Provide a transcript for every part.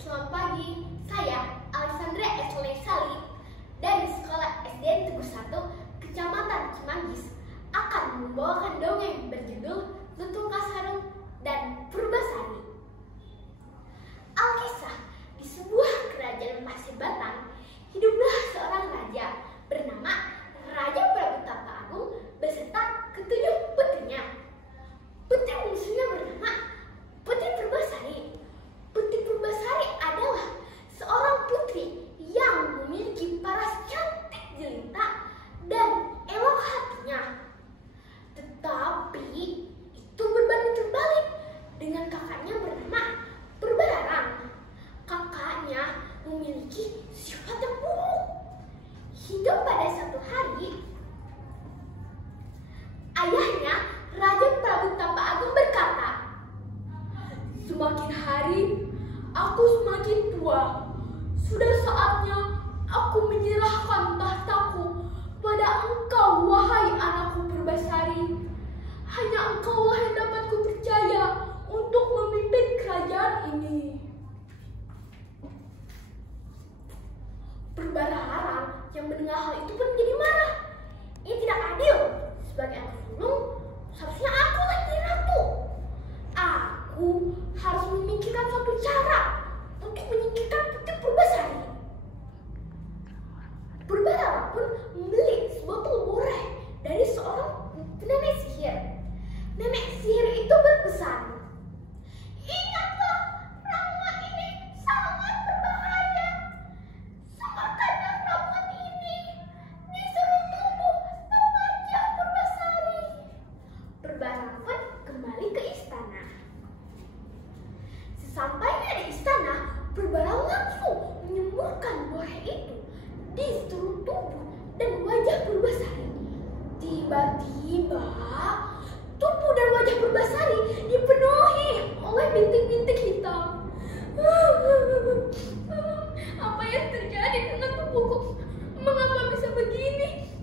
Selamat pagi, saya Alexandra Sali dari Sekolah SD Teguh 1, Kecamatan Cimanggis akan membawakan dongeng berjudul Lutung Kasarung dan Purbasari. Alkisah, di sebuah kerajaan pasir batang, hiduplah seorang raja bernama Raja Prabu Tapa Agung beserta ketujuh putrinya. Putri bungsunya bernama Putri Purbasari. Putri Purbasari adalah seorang putri yang memiliki paras cantik jelita dan elok hatinya. Tetapi itu berbanding terbalik dengan kakaknya bernama Purbararang. Kakaknya memiliki sifat yang buruk. Hingga pada satu hari, ayahnya Raja Prabu Tapa Agung berkata, "Semakin hari, aku semakin tua. Sudah saatnya aku menyerahkan tahtaku pada engkau, wahai anakku Purbasari. Hanya engkaulah yang dapat kupercaya untuk memimpin kerajaan ini." Purbararang yang mendengar hal itu pun menjadi marah. Ini tidak adil. Sebagai anak sulung, seharusnya aku yang jadi ratu. Aku harus memikirkan suatu cara untuk menyingkirkan Putri Purbasari. Purbararang pun membeli sebotol boreh dari seorang nenek sihir. Nenek sihir itu berpesan, "Ingatlah, ramuan ini sangat berbahaya. Sematkanlah ramuan ini di seluruh tubuh remaja Purbasari." Purbararang pun kembali ke istana. Sesampainya di istana, Purbararang langsung menyemburkan boreh itu di seluruh tubuh dan wajah Purbasari. Tiba-tiba, tubuh dan wajah Purbasari dipenuhi oleh bintik-bintik hitam. Apa yang terjadi dengan tubuhku? Mengapa bisa begini?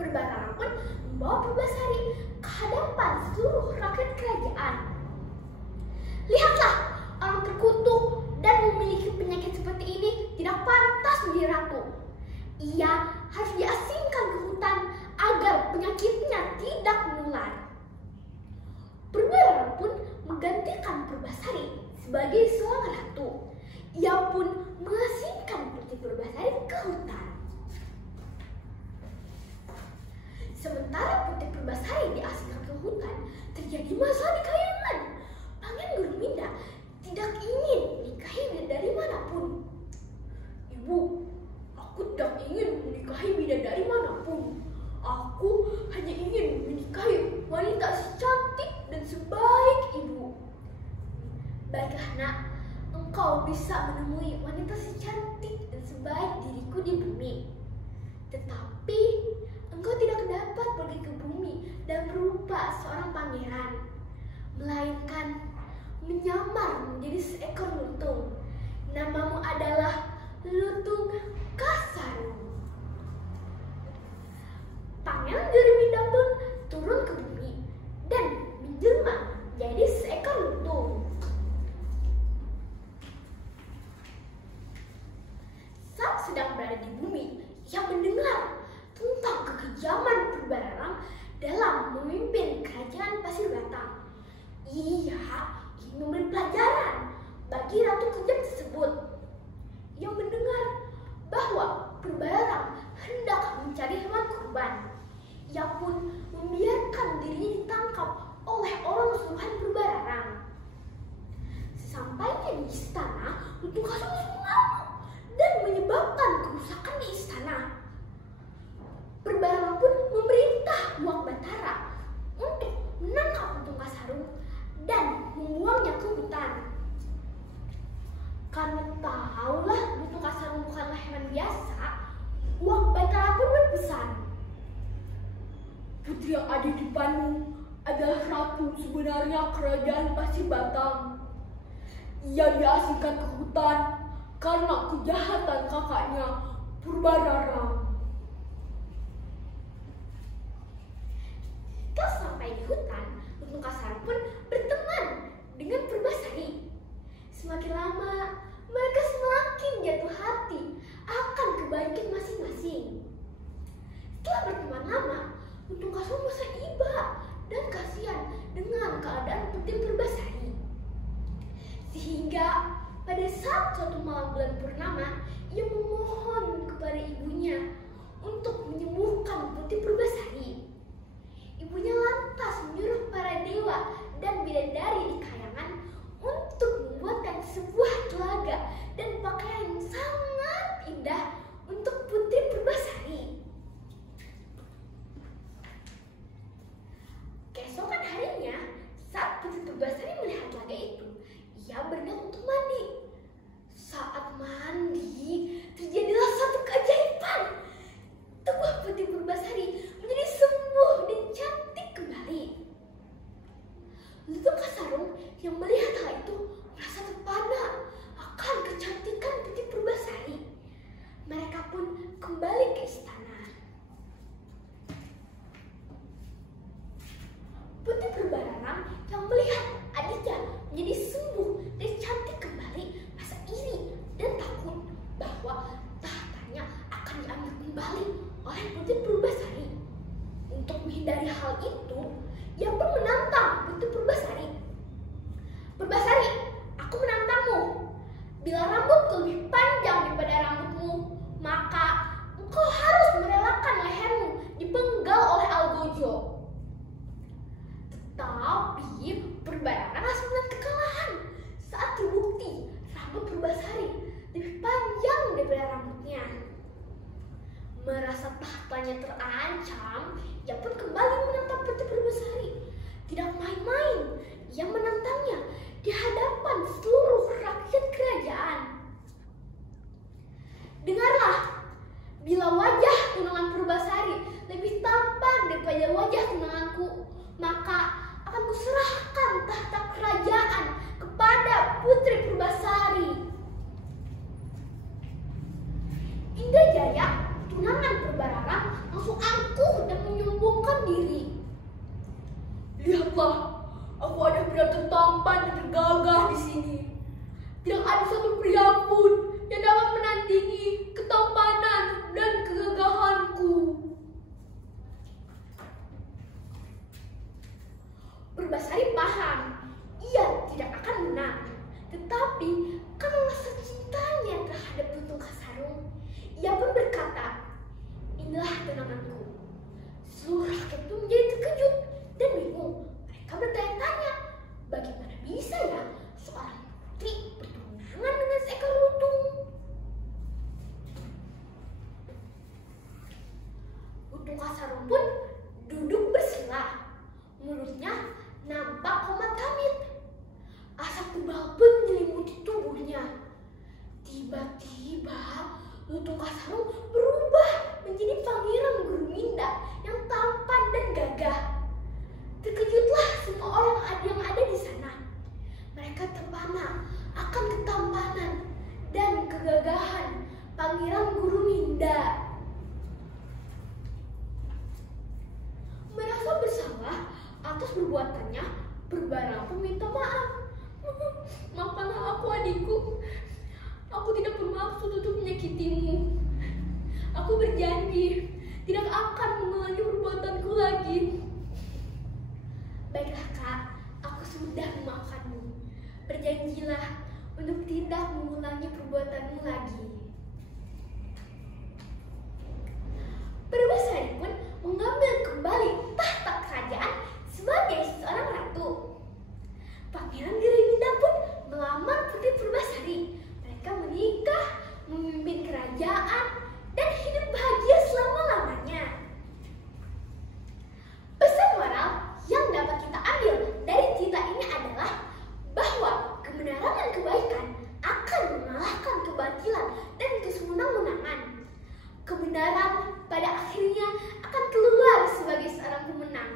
Purbararang pun membawa Purbasari ke hadapan seluruh rakyat kerajaan. "Lihatlah, orang terkutuk dan memiliki penyakit seperti ini tidak pantas menjadi ratu. Ia harus diasingkan ke hutan agar penyakitnya tidak menular." Purbararang pun menggantikan Purbasari sebagai seorang ratu. Ia pun mengasingkan Putri Purbasari ke hutan. Sementara Putri Purbasari diasingkan ke hutan, terjadi masalah di kahyangan. Pangeran Gurumida tidak ingin menikahi bidadari manapun. "Ibu, aku tidak ingin menikahi bidadari manapun. Aku hanya ingin menikahi wanita secantik dan sebaik ibu." "Baiklah nak, engkau bisa menemui wanita secantik dan sebaik diriku di bumi. Tetapi engkau tidak dapat pergi ke bumi dan berupa seorang pangeran, melainkan menyamar menjadi seekor lutung. Namamu adalah Lutung Kasarung." Pangeran Gurumida pun turun ke bumi dan menjelma jadi seekor lutung. Saat sedang berada di bumi, ia mendengar tentang kekejaman Purbararang dalam memimpin kerajaan pasir batang. Ia ingin memberi pelajaran bagi ratu kejam tersebut. Ia mendengar bahwa Purbararang hendak mencari hewan kurban. Ia pun membiarkan dirinya ditangkap oleh orang suruhan Purbararang. Sesampainya di istana, Lutung Kasarung mengamuk dan menyebabkan kerusakan di istana. Purbararang pun memerintah Buak Batara untuk menangkap Lutung Kasarung dan membuangnya ke hutan. Karena tahulah Lutung Kasarung bukanlah hewan biasa, Buak Batara pun berpesan, "Putri yang ada di depanmu adalah ratu sebenarnya kerajaan Pasir Batang. Ia diasingkan ke hutan karena kejahatan kakaknya Purbararang." Setelah sampai di hutan, Lutung Kasarung pun berteman dengan Purbasari. Semakin lama, mereka semakin jatuh hati akan kebaikan masing-masing. Setelah berteman lama, Lutung Kasarung merasa iba dan kasihan dengan keadaan Putri Purbasari. Sehingga pada saat suatu malam bulan purnama, ia memohon kepada ibunya untuk menyembuhkan Putri Purbasari. Ibunya lantas menyuruh para dewa dan bidadari di kayangan untuk membuatkan sebuah telaga dan pakaian yang sangat indah untuk Putri Purbasari. Keesokan harinya, saat Putri Purbasari melihat telaga itu, ia berniat untuk mandi. Saat mandi, terjadilah satu keajaiban. Tubuh Putri Purbasari menjadi sembuh dan cantik kembali. Lutung Kasarung yang melihat hal itu merasa terpana akan kecantikan Putri Purbasari. Mereka pun kembali ke istana. Putri Purbararang yang melihat adiknya menjadi sembuh dan cantik kembali merasa iri dan takut bahwa tahtanya akan diambil kembali oleh Putri Purbasari. Untuk menghindari hal itu, ia pun menantang Putri Purbasari. "Purbasari, aku menantangmu. Bila rambutku lebih panjang daripada rambutmu, maka engkau harus merelakan lehermu dipenggal oleh Algojo." Tetapi Purbararang langsung menang kekalahan saat terbukti rambut Purbasari lebih panjang daripada rambutnya. Merasa tahtanya terancam, ia pun kembali menantang Putri Purbasari. Tidak main-main, ia menantangnya di hadapan seluruh rakyat kerajaan. "Dengarlah, bila wajah tunangan Purbasari lebih tampan daripada wajah tunanganku, maka akan kuserahkan tahta kerajaan kepada Putri Purbasari." Indrajaya, tunangan Purbararang, langsung angkuh dan menyombongkan diri. "Lihatlah, aku ada pria tertampan dan tergagah di sini. Tidak ada satu pria pun yang dapat menandingi ketampanan dan kegagahanku." Purbasari paham ia tidak akan menang, tetapi karena rasa cintanya terhadap Lutung Kasarung, ia pun berkata, "Inilah tunanganku." Seluruh rakyat pun menjadi terkejut dan bingung. Mereka bertanya-tanya, bagaimana bisa ya seorang putri bertunangan dengan seekor lutung? Lutung Kasarung pun duduk bersila. Mulutnya nampak komat kamit. Asap tebal pun menyelimuti tubuhnya. Tiba-tiba Lutung Kasarung berubah menjadi Pangeran Gurminda yang tampan dan gagah. Terkejutlah semua orang yang ada di sana. Mereka terpana akan ketampanan dan kegagahan Pangeran Gurminda. Merasa bersalah atas perbuatannya, Purbararang pun minta maaf. "Maafkanlah aku, adikku. Aku tidak bermaksud untuk menyakitimu. Aku berjanji tidak akan mengulangi perbuatanku lagi." "Baiklah Kak, aku sudah memaafkanmu. Berjanjilah untuk tidak mengulangi perbuatanmu lagi." Purbasari pun mengambil kembali tahta kerajaan sebagai seorang ratu. Pangeran Gurminda pun melamar Putri Purbasari. Mereka menikah, memimpin kerajaan, dan hidup bahagia selama-lamanya. Pesan moral yang dapat kita ambil dari cerita ini adalah bahwa kebenaran dan kebaikan akan mengalahkan kebatilan dan kesewenang-wenangan. Kebenaran pada akhirnya akan keluar sebagai seorang pemenang.